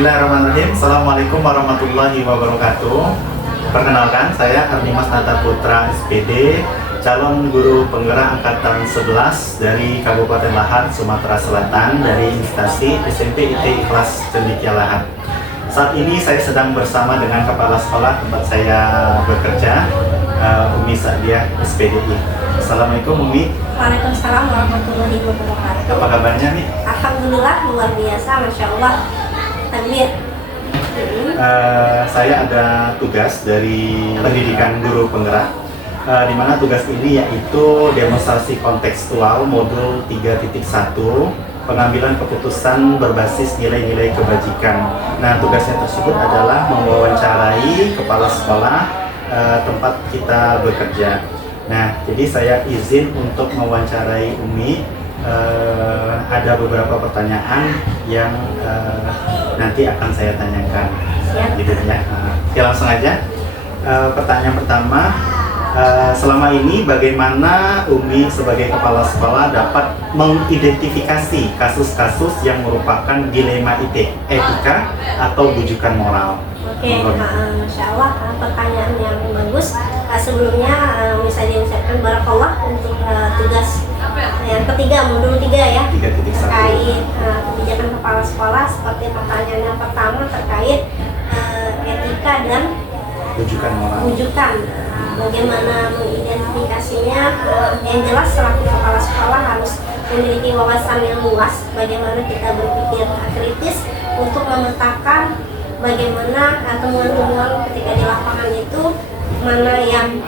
Bismillahirrahmanirrahim. Assalamualaikum warahmatullahi wabarakatuh. Perkenalkan, saya Ardimas Nata Putra SPD, calon guru penggerak angkatan 11 dari Kabupaten Lahat, Sumatera Selatan, dari instansi SMP IT Ikhlas Cendekia Lahat. Saat ini saya sedang bersama dengan kepala sekolah tempat saya bekerja, Umi Sa'diah SPDI. Assalamualaikum Umi. Waalaikumsalam warahmatullahi wabarakatuh. Apa kabarnya nih? Alhamdulillah luar biasa, Masya Allah. Takbir. Saya ada tugas dari pendidikan guru penggerak, di mana tugas ini yaitu demonstrasi kontekstual modul 3.1, pengambilan keputusan berbasis nilai-nilai kebajikan. Nah, tugasnya tersebut adalah mewawancarai kepala sekolah tempat kita bekerja. Nah, jadi saya izin untuk mewawancarai Umi. Ada beberapa pertanyaan yang nanti akan saya tanyakan, gitu ya. Oke, langsung aja. Pertanyaan pertama, selama ini bagaimana Umi sebagai kepala sekolah dapat mengidentifikasi kasus-kasus yang merupakan dilema etika atau bujukan moral? Oke, Masya Allah, pertanyaan yang bagus. Sebelumnya bisa diucapkan barakallah untuk tugas yang ketiga, modul 3 ya, terkait kebijakan kepala sekolah. Seperti pertanyaan yang pertama terkait etika dan bujukan moral. Bagaimana mengidentifikasinya? Yang jelas selaku kepala sekolah harus memiliki wawasan yang luas, bagaimana kita berpikir kritis untuk memetakan bagaimana temuan-temuan ketika di lapangan itu, mana yang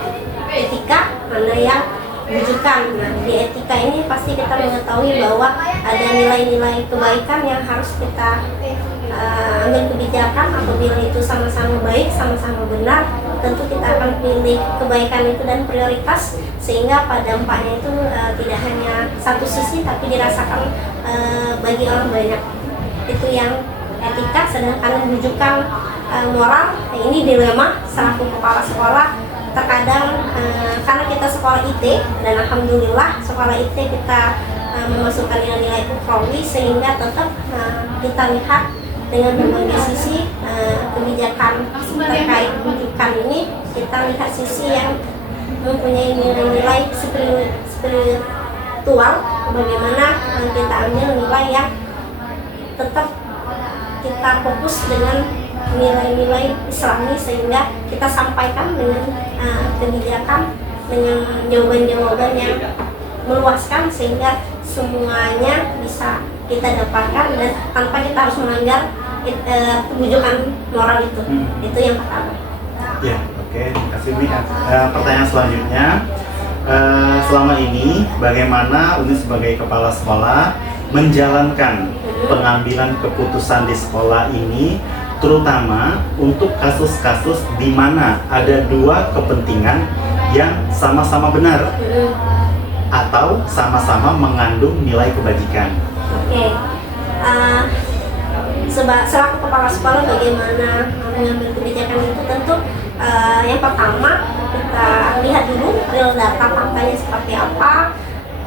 etika, mana yang bujukan. Nah, di etika ini pasti kita mengetahui bahwa ada nilai-nilai kebaikan yang harus kita ambil kebijakan. Apabila itu sama-sama baik, sama-sama benar, tentu kita akan pilih kebaikan itu dan prioritas, sehingga pada dampaknya itu tidak hanya satu sisi tapi dirasakan bagi orang banyak. Itu yang etika. Sedangkan bujukan moral, ini dilema selaku kepala sekolah. Terkadang karena kita sekolah IT, dan alhamdulillah sekolah IT kita memasukkan nilai-nilai ukhrawi, sehingga tetap kita lihat dengan berbagai sisi kebijakan terkait bujukan ini. Kita lihat sisi yang mempunyai nilai-nilai spiritual, bagaimana kita ambil nilai yang tetap kita fokus dengan nilai-nilai Islami, sehingga kita sampaikan dengan kebijakan, dengan jawaban-jawaban yang meluaskan, sehingga semuanya bisa kita dapatkan dan tanpa kita harus melanggar bujukan moral itu. Itu yang pertama. Ya, oke, terima kasih Umi. Pertanyaan selanjutnya, selama ini bagaimana Umi sebagai kepala sekolah menjalankan pengambilan keputusan di sekolah ini, terutama untuk kasus-kasus di mana ada dua kepentingan yang sama-sama benar atau sama-sama mengandung nilai kebajikan? Oke, selaku kepala sekolah bagaimana mengambil kebijakan itu, tentu yang pertama kita lihat dulu real data faktanya seperti apa.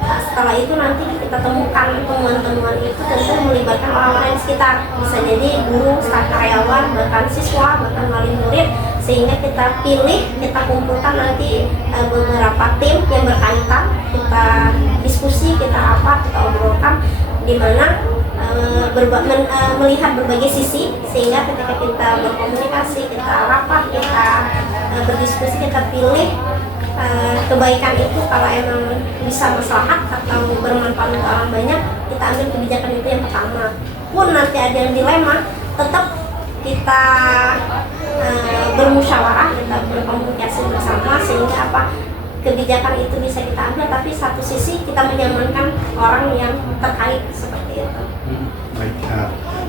Setelah itu nanti kita temukan temuan-temuan itu, tentu melibatkan orang-orang di sekitar, bisa jadi guru, staf karyawan, bahkan siswa, bahkan wali murid, sehingga kita pilih, kita kumpulkan nanti beberapa tim yang berkaitan, kita diskusi, kita rapat, kita obrolkan, di mana melihat berbagai sisi, sehingga ketika kita berkomunikasi, kita rapat, kita berdiskusi, kita pilih kebaikan itu. Kalau emang bisa maslahat atau bermanfaat untuk orang banyak, kita ambil kebijakan itu yang pertama. Pun nanti ada yang dilema, tetap kita bermusyawarah, kita berkomunikasi bersama, sehingga kebijakan itu bisa kita ambil, tapi satu sisi kita menyamankan orang yang terkait, seperti itu.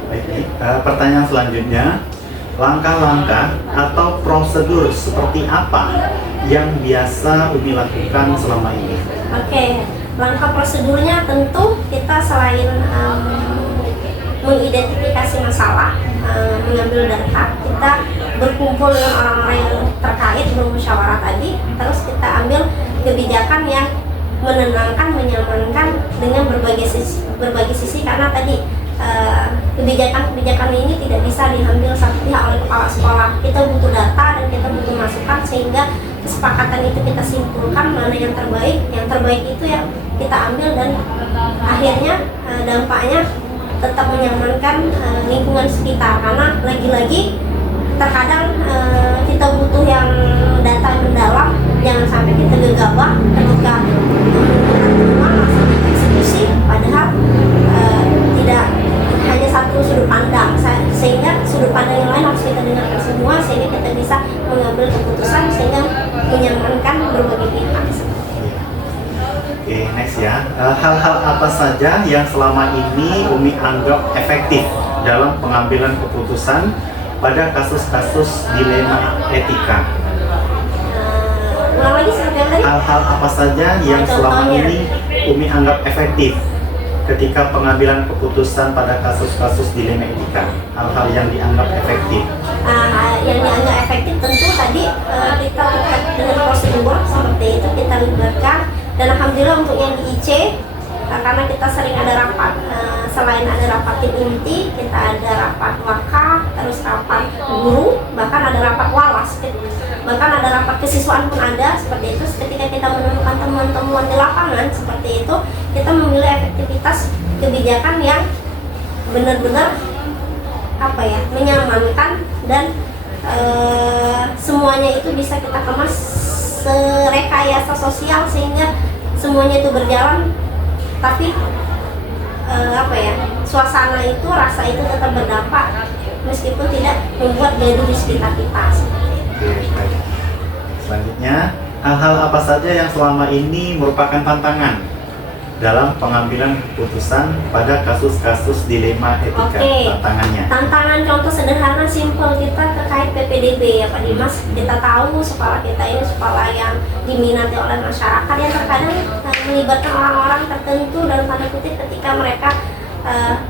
Baik. Pertanyaan selanjutnya, langkah-langkah atau prosedur seperti apa yang biasa Umi lakukan selama ini? Oke, langkah prosedurnya tentu kita selain mengidentifikasi masalah, mengambil data, kita berkumpul dengan orang-orang yang terkait, bermusyawarah tadi, terus kita ambil kebijakan yang menenangkan, menyamankan dengan berbagai sisi, karena tadi kebijakan-kebijakan ini tidak bisa diambil satu pihak oleh kepala sekolah. Kita butuh data dan kita butuh masukan sehingga kesepakatan itu kita simpulkan mana yang terbaik. Yang terbaik itu yang kita ambil dan akhirnya dampaknya tetap menyamankan lingkungan sekitar, karena lagi-lagi terkadang kita butuh yang data yang mendalam. Jangan sampai kita gegabah ketika melaksanakan eksekusi padahal tidak hanya satu sudut pandang, sehingga sudut pandang yang lain harus kita dengarkan semua sehingga kita bisa mengambil keputusan sehingga menyamankan berbagai pihak. Oke, next ya. Hal-hal apa saja yang selama ini Umi anggap efektif dalam pengambilan keputusan pada kasus-kasus dilema etika? Ulang lagi seperti yang tadi. Hal-hal apa saja yang selama ini Umi anggap efektif ketika pengambilan keputusan pada kasus-kasus dilema etika? Hal-hal yang dianggap efektif. Yang dianggap efektif tentu tadi kita tetap dengan prosedur seperti itu, kita libatkan. Dan alhamdulillah untuk yang di IC, karena kita sering ada rapat, selain ada rapat tim inti, kita ada rapat waka, terus rapat guru, bahkan ada rapat walas, bahkan ada rapat kesiswaan pun ada seperti itu. Ketika kita menemukan temuan-temuan di lapangan seperti itu, kita memilih efektivitas kebijakan yang benar-benar menyamankan dan semuanya itu bisa kita kemas serekayasa sosial sehingga semuanya itu berjalan, tapi suasana itu, rasa itu tetap berdampak meskipun tidak membuat gaduh di sekitar kita. Oke, baik. Selanjutnya, hal-hal apa saja yang selama ini merupakan tantangan dalam pengambilan keputusan pada kasus-kasus dilema etika? Tantangannya. Tantangan contoh sederhana simpel kita terkait PPDB ya Pak Dimas. Kita tahu sekolah kita ini sekolah yang diminati oleh masyarakat yang terkadang melibatkan orang-orang tertentu dalam tanda kutip ketika mereka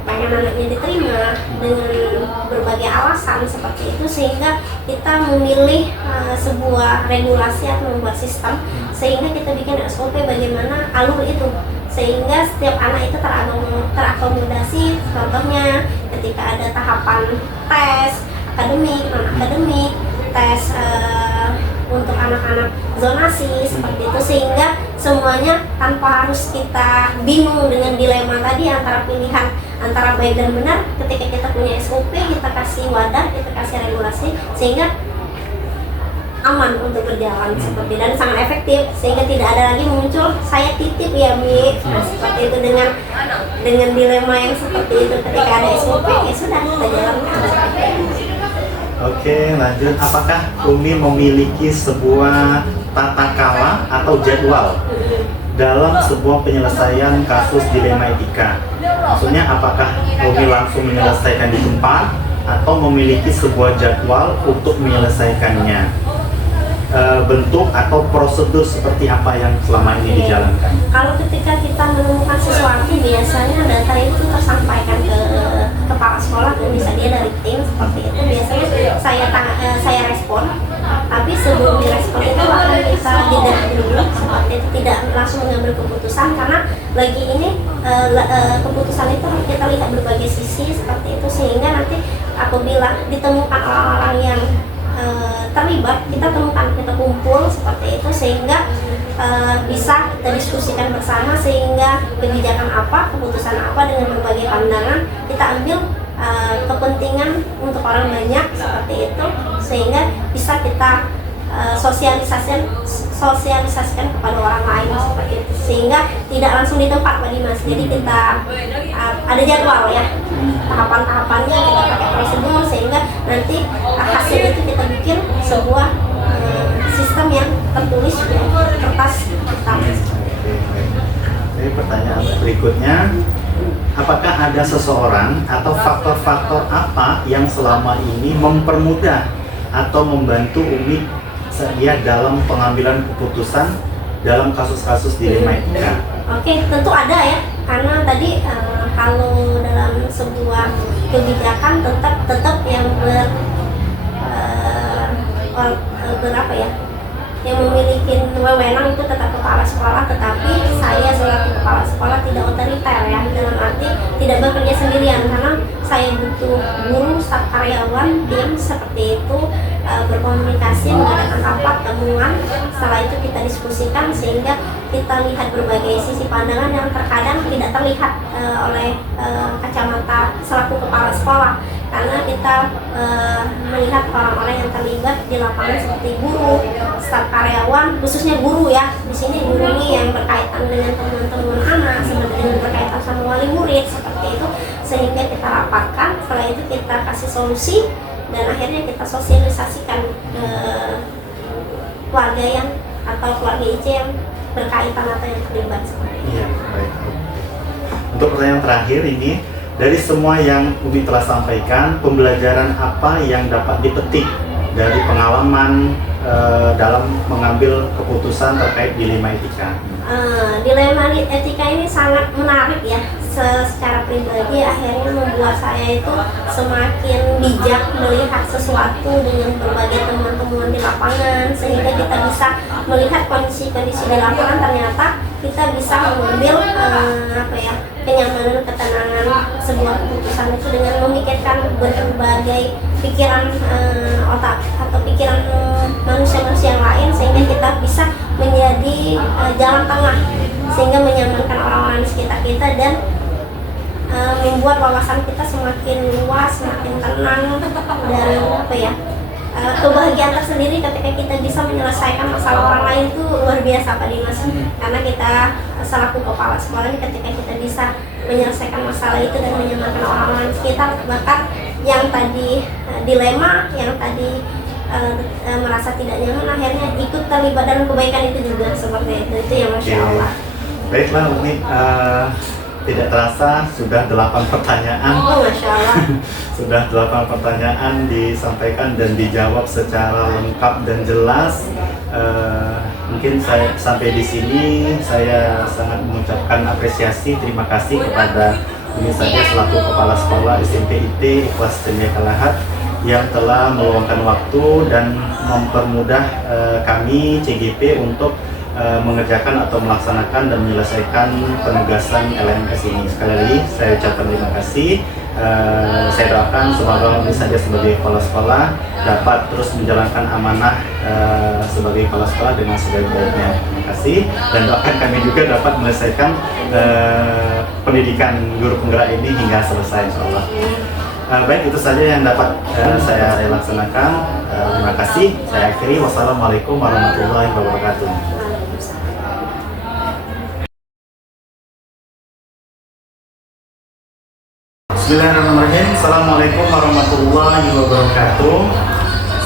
pengen anaknya diterima dengan berbagai alasan seperti itu, sehingga kita memilih sebuah regulasi atau membuat sistem sehingga kita bikin SOP bagaimana alur itu sehingga setiap anak itu terakomodasi. Contohnya ketika ada tahapan tes akademik, non-akademik, tes untuk anak-anak zonasi seperti itu, sehingga semuanya tanpa harus kita bingung dengan dilema tadi antara pilihan antara baik dan benar. Ketika kita punya SOP, kita kasih wadah, kita kasih regulasi sehingga aman untuk berjalan seperti, dan sangat efektif sehingga tidak ada lagi muncul saya titip ya Mi, seperti itu dengan dilema yang seperti itu. Ketika ada SOP ya sudah kita jalankan. Oke, lanjut. Apakah Umi memiliki sebuah tata kelola atau jadwal dalam sebuah penyelesaian kasus dilema etika? Maksudnya apakah Umi langsung menyelesaikan di tempat atau memiliki sebuah jadwal untuk menyelesaikannya? Bentuk atau prosedur seperti apa yang selama ini dijalankan? Kalau ketika kita menemukan sesuatu, biasanya data itu tersampaikan ke kepala sekolah dan bisa dia dari tim seperti itu. Biasanya saya respon, tapi sebelum direspon itu akan kita jeda dulu seperti itu, tidak langsung mengambil keputusan karena lagi ini keputusan itu kita lihat berbagai sisi seperti itu, sehingga nanti apabila ditemukan orang-orang yang terlibat, kita temukan, kita kumpul seperti itu sehingga bisa kita diskusikan bersama sehingga kebijakan apa, keputusan apa dengan berbagai pandangan kita ambil kepentingan untuk orang banyak seperti itu sehingga bisa kita sosialisasikan kepada orang lain seperti itu, sehingga tidak langsung di tempat Pak Dimas. Jadi kita ada jadwal ya, tahapan-tahapannya kita pakai prosedur sehingga nanti hasil itu kita bikin sebuah sistem yang tertulis di kertas hitam. Jadi pertanyaan berikutnya, apakah ada seseorang atau faktor-faktor apa yang selama ini mempermudah atau membantu Umi dia dalam pengambilan keputusan dalam kasus-kasus dilema etika? Oke, tentu ada ya, karena tadi kalau dalam sebuah kebijakan tetap yang yang memiliki wewenang itu tetap kepala sekolah, tetapi saya selaku kepala sekolah tidak otoriter ya, dalam arti tidak bekerja sendirian, karena saya butuh guru, staf karyawan yang seperti itu, berkomunikasi, mengadakan rapat, temuan, setelah itu kita diskusikan sehingga kita lihat berbagai sisi pandangan yang terkadang tidak terlihat oleh kacamata selaku kepala sekolah, karena kita melihat orang-orang yang terlibat di lapangan seperti guru, staf karyawan, khususnya guru ya. Di sini guru ini yang berkaitan dengan teman-teman anak, sebenarnya berkaitan sama wali murid seperti itu, sehingga kita rapatkan, setelah itu kita kasih solusi dan akhirnya kita sosialisasikan ke keluarga yang atau keluarga IC yang berkaitan atau yang terlibat seperti itu. Iya, baik. Untuk pertanyaan terakhir ini, dari semua yang Umi telah sampaikan, pembelajaran apa yang dapat dipetik dari pengalaman dalam mengambil keputusan terkait dilema etika? Dilema etika ini sangat menarik ya. Secara pribadi akhirnya membuat saya itu semakin bijak melihat sesuatu dengan berbagai teman-teman di lapangan, sehingga kita bisa melihat kondisi-kondisi di lapangan. Ternyata kita bisa mengambil kenyamanan, ketenangan sebuah keputusan itu dengan memikirkan berbagai pikiran otak atau pikiran manusia-manusia yang lain, sehingga kita bisa menjadi jalan tengah sehingga menyamankan orang-orang di sekitar kita dan membuat wawasan kita semakin luas, semakin tenang, dan kebahagiaan tersendiri ketika kita bisa menyelesaikan masalah orang lain itu luar biasa Pak Dimas. Karena kita selaku kepala sekolah ini, ketika kita bisa menyelesaikan masalah itu dan menyenangkan orang-orang sekitar, bahkan yang tadi dilema, yang tadi merasa tidak nyaman, akhirnya ikut terlibat dalam kebaikan itu juga seperti itu ya, Masya Allah. Baiklah Umi, tidak terasa sudah 8 pertanyaan. Oh, Masya Allah. Sudah 8 pertanyaan disampaikan dan dijawab secara lengkap dan jelas. Mungkin saya sampai di sini saya sangat mengucapkan apresiasi, terima kasih kepada Umi saja selaku kepala sekolah SMP IT Ikhlas Cendekia Lahat yang telah meluangkan waktu dan mempermudah kami CGP untuk mengerjakan atau melaksanakan dan menyelesaikan penugasan LMS ini. Sekali lagi saya ucapkan terima kasih. Saya doakan semoga Umi saja sebagai kepala sekolah dapat terus menjalankan amanah sebagai kepala sekolah dengan sebaik-baiknya. Terima kasih, dan doakan kami juga dapat menyelesaikan pendidikan guru penggerak ini hingga selesai insyaallah. Baik, itu saja yang dapat saya laksanakan. Terima kasih. Saya akhiri. Wassalamualaikum warahmatullahi wabarakatuh. Bismillahirrahmanirrahim. Assalamualaikum warahmatullahi wabarakatuh.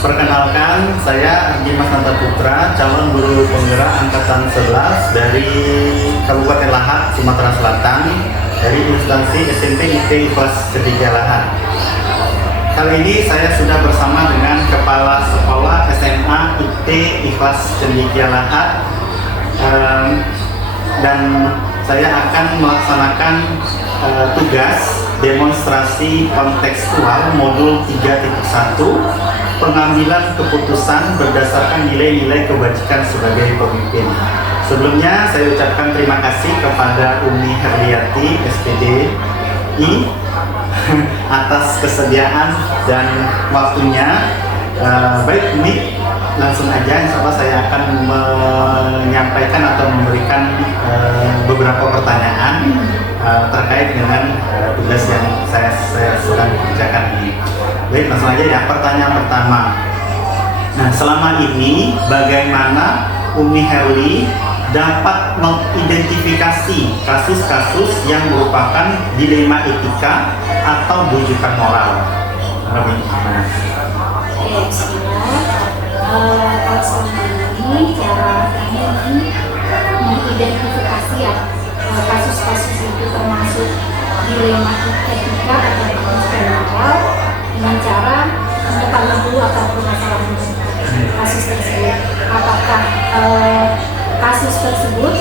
Perkenalkan, saya Dimas Nanta Putra, calon guru penggerak angkatan 11 dari Kabupaten Lahat, Sumatera Selatan, dari instansi SMP IT Ikhlas Cendekia Lahat. Kali ini saya sudah bersama dengan Kepala Sekolah SMA IT Ikhlas Cendekia Lahat, dan saya akan melaksanakan tugas demonstrasi kontekstual modul 3.1 pengambilan keputusan berdasarkan nilai-nilai kebajikan sebagai pemimpin. Sebelumnya saya ucapkan terima kasih kepada Umi Herliati SPDI atas kesediaan dan waktunya. Baik Umi, langsung aja insya Allah saya akan menyampaikan atau memberikan beberapa pertanyaan terkait dengan tugas yang saya sedang kerjakan ini. Baik, langsung aja ya. Pertanyaan pertama. Nah, selama ini bagaimana Umi Herli dapat mengidentifikasi kasus-kasus yang merupakan dilema etika atau bujukan moral? Kalau selama ini cara kami mengidentifikasi ya kasus-kasus itu termasuk dilema etika atau bujukan moral dengan cara mengetahui dulu akar permasalahan kasus tersebut. Apakah kasus tersebut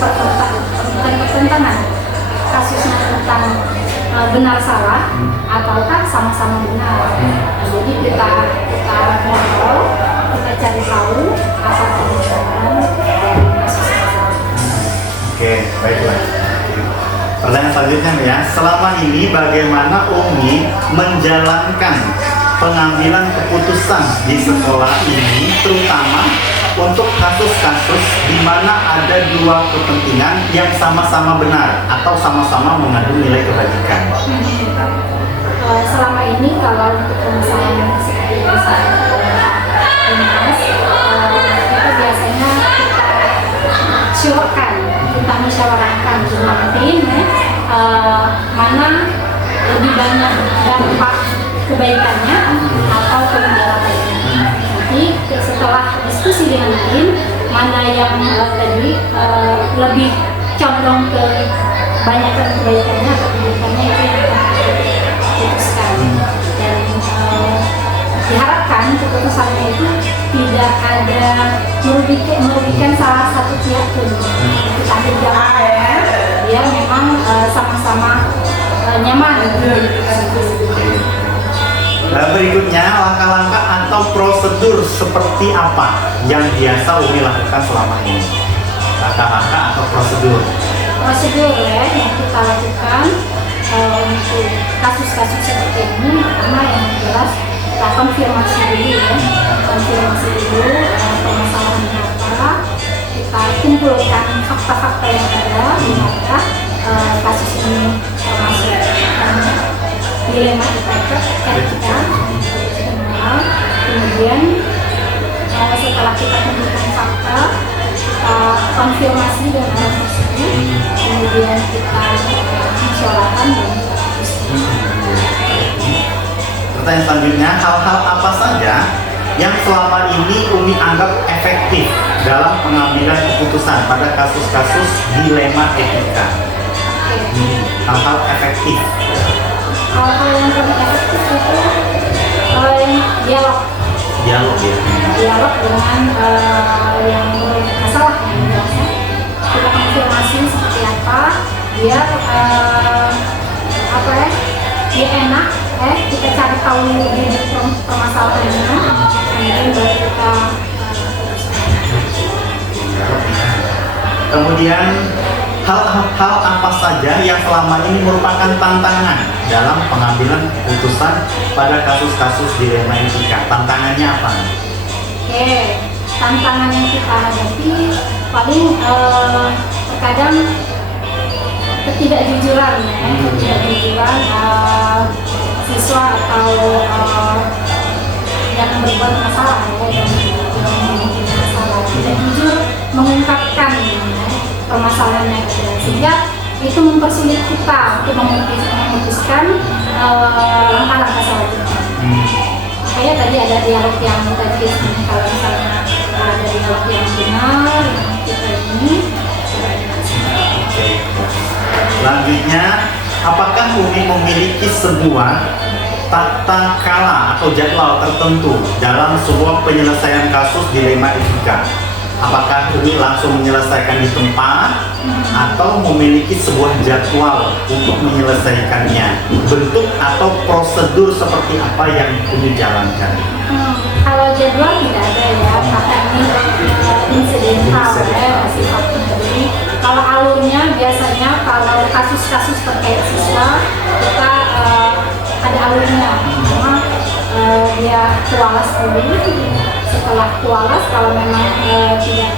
bukan pertentangan, kasusnya tentang benar salah ataukah sama-sama benar. Jadi kita kontrol, kita cari tahu apa permasalahan dari kasus tersebut. Oke, baiklah. Pertanyaan selanjutnya nih ya, selama ini bagaimana Umi menjalankan pengambilan keputusan di sekolah ini, terutama untuk kasus-kasus di mana ada dua kepentingan yang sama-sama benar atau sama-sama mengandung nilai kebajikan? Selama ini kalau untuk permasalahan seperti Dinas, itu biasanya kita syurkan, kita musyawarahkan jumlah tim, mana lebih banyak dampak kebaikannya atau kemudaratannya. Nanti setelah diskusi dengan tim, mana yang tadi lebih condong ke banyak kebaikannya atau kebaikannya itu yang akan kita putuskan. Dan diharapkan keputusannya itu tidak ada merugikan salah satu pihak pun. Kita berjalan, dia memang sama-sama nyaman. Berikutnya, langkah-langkah atau prosedur seperti apa yang biasa Umi lakukan selama ini? Langkah-langkah atau prosedur? Prosedur ya yang kita lakukan untuk kasus-kasus seperti ini, pertama yang jelas kita konfirmasi dulu ya, konfirmasi dulu permasalahan apa, kita kumpulkan fakta-fakta yang ada di mana kasus ini termasuk dilema etika, kemudian setelah kita kumpulkan fakta, konfirmasi dengan orang tersebut, kemudian kita musyawarahkan dan Pertanyaan selanjutnya, hal-hal apa saja yang selama ini Umi anggap efektif dalam pengambilan keputusan pada kasus-kasus dilema etika? Hal-hal efektif. hal-hal yang paling efektif itu dialog Dialog ya. dialog dengan yang bermasalah yang biasa kita konfirmasi seperti apa biar dia enak kita cari tahu dulu permasalahannya kemudian baru kita Kemudian hal-hal apa saja yang selama ini merupakan tantangan dalam pengambilan keputusan pada kasus-kasus dilema etika? Tantangannya apa? Oke, tantangan yang kita hadapi paling terkadang ketidakjujuran ya, ketidakjujuran siswa atau yang berbuat masalah ya, yang membuat masalah tidak jujur mengungkapkan permasalahan yang ada, sehingga itu mempersulit kita untuk memutuskan langkah-langkah selanjutnya. Makanya tadi ada dialog yang tadi kalau misalnya ada dialog yang benar kita ini. Selanjutnya, apakah Umi memiliki sebuah tata kala atau jadwal tertentu dalam sebuah penyelesaian kasus dilema etika? Apakah Umi langsung menyelesaikan di tempat atau memiliki sebuah jadwal untuk menyelesaikannya? Bentuk atau prosedur seperti apa yang Umi jalankan? Kalau jadwal tidak ada ya, karena ini insidental ya, sifatnya. Jadi kalau alurnya biasanya kalau kasus-kasus terkait siswa kita ada alurnya, cuma dia kualas dulu. Setelah kualas kalau memang tidak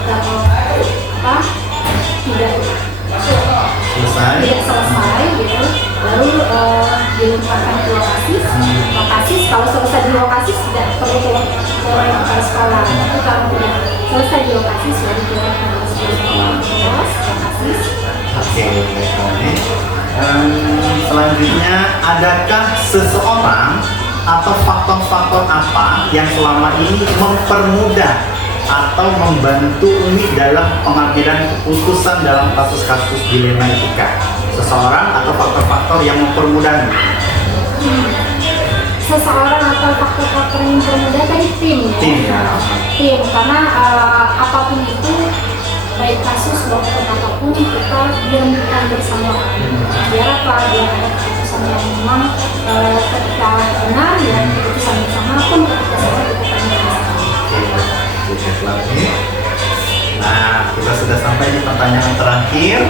selesai gitu, baru dilimpahkan ke lokasi. Kalau selesai di lokasi tidak perlu ke sekolah, tapi kalau tidak selesai di lokasi sudah dikirimkan ke sekolah. Oke, selanjutnya, adakah seseorang atau faktor-faktor apa yang selama ini mempermudah atau membantu Umi dalam pengambilan keputusan dalam kasus-kasus dilema etika? Seseorang atau faktor-faktor yang mempermudah? Seseorang atau faktor-faktor yang mempermudah tadi tim ya. Tim, karena apapun itu, baik kasus maupun apapun kita direnungkan bersama. Biar apa? Biar ada keputusan yang memang ketika benar ya keputusan bersama pun ketika salah kita bersama. Oke, baiklah Umi. Nah, kita sudah sampai di pertanyaan terakhir.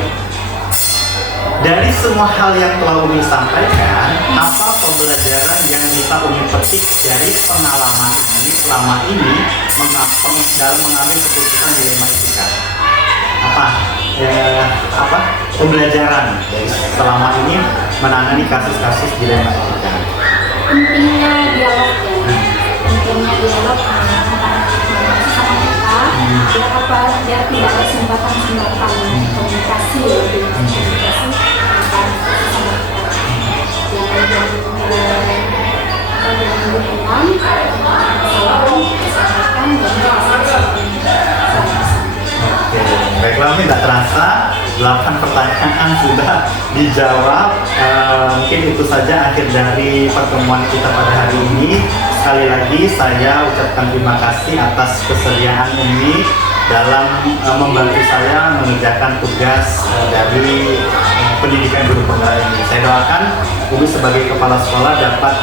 Dari semua hal yang telah Umi sampaikan, apa pembelajaran yang bisa Umi petik dari pengalaman ini selama ini dalam mengambil keputusan dilema etika? Apa pembelajaran dari selama ini menangani kasus-kasus dilema etika? Pentingnya dialog ya, pentingnya dialog antara sama kita, biar tidak ada sumbatan komunikasi ya, komunikasi antara sama kita. Jangan berhubungan, kesalahan disampaikan dan Oke, baiklah Umi, tidak terasa 8 pertanyaan sudah dijawab. Mungkin itu saja akhir dari pertemuan kita pada hari ini. Sekali lagi saya ucapkan terima kasih atas kesediaan Umi dalam membantu saya mengerjakan tugas dari pendidikan guru penggerak ini. Saya doakan Umi sebagai kepala sekolah dapat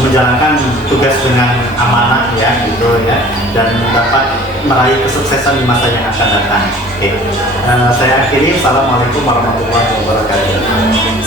menjalankan tugas dengan amanah ya, gitu ya, dan dapat meraih kesuksesan di masa yang akan datang. Oke, saya akhiri. Assalamualaikum warahmatullahi wabarakatuh.